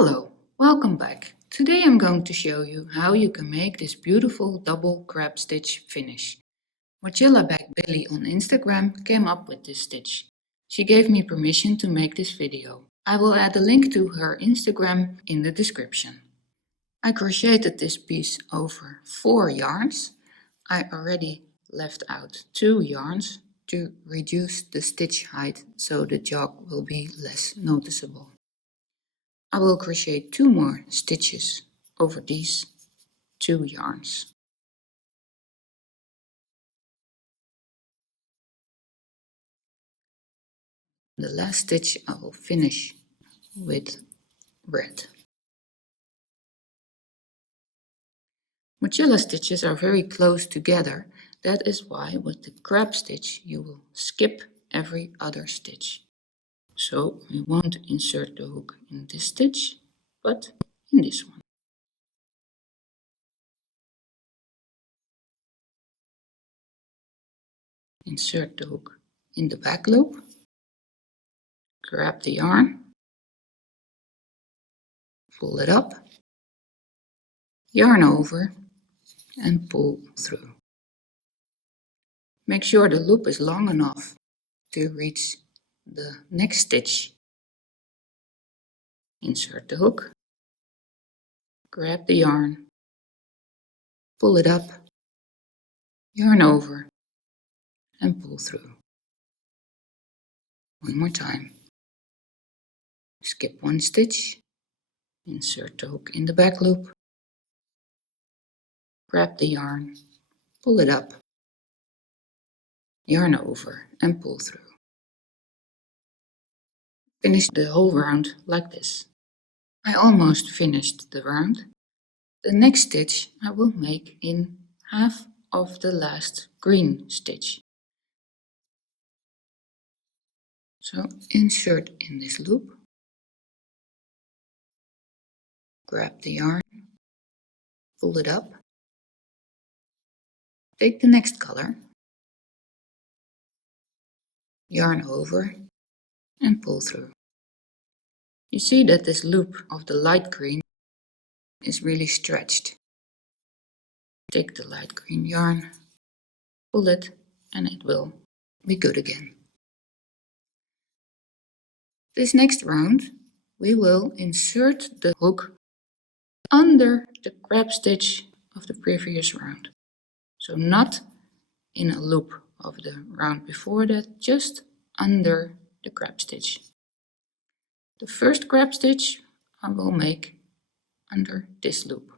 Hello, welcome back. Today I'm going to show you how you can make this beautiful double crab stitch finish. Mochilla Bag Billy on Instagram came up with this stitch. She gave me permission to make this video. I will add a link to her Instagram in the description. I crocheted this piece over 4 yarns. I already left out 2 yarns to reduce the stitch height so the jog will be less noticeable. I will crochet 2 more stitches over these 2 yarns. The last stitch I will finish with red. Mochilla stitches are very close together. That is why with the crab stitch you will skip every other stitch. So we won't insert the hook in this stitch, but in this one. Insert the hook in the back loop, grab the yarn, pull it up, yarn over and pull through. Make sure the loop is long enough to reach the next stitch. Insert the hook, grab the yarn, pull it up, yarn over and pull through. One more time. Skip 1 stitch, insert the hook in the back loop, grab the yarn, pull it up, yarn over and pull through. Finish the whole round like this. I almost finished the round. The next stitch I will make in half of the last green stitch. So insert in this loop, grab the yarn, pull it up, take the next color, yarn over and pull through. You see that this loop of the light green is really stretched. Take the light green yarn, pull it, and it will be good again. This next round we will insert the hook under the crab stitch of the previous round. So not in a loop of the round before that, just under the crab stitch. The first crab stitch I will make under this loop.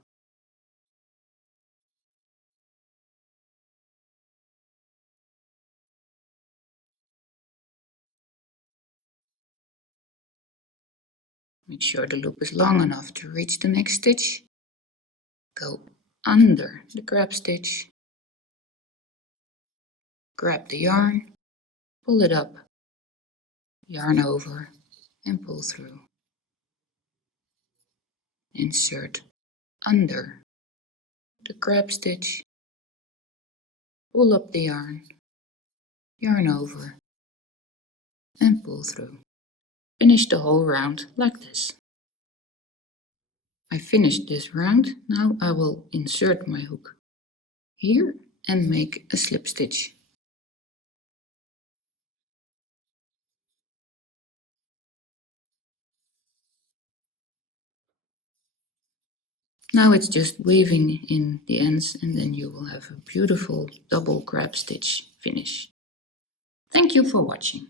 Make sure the loop is long enough to reach the next stitch. Go under the crab stitch. Grab the yarn, pull it up, yarn over and pull through. Insert under the crab stitch, pull up the yarn, yarn over and pull through. Finish the whole round like this. I finished this round. Now I will insert my hook here and make a slip stitch. Now it's just weaving in the ends and then you will have a beautiful double crab stitch finish. Thank you for watching.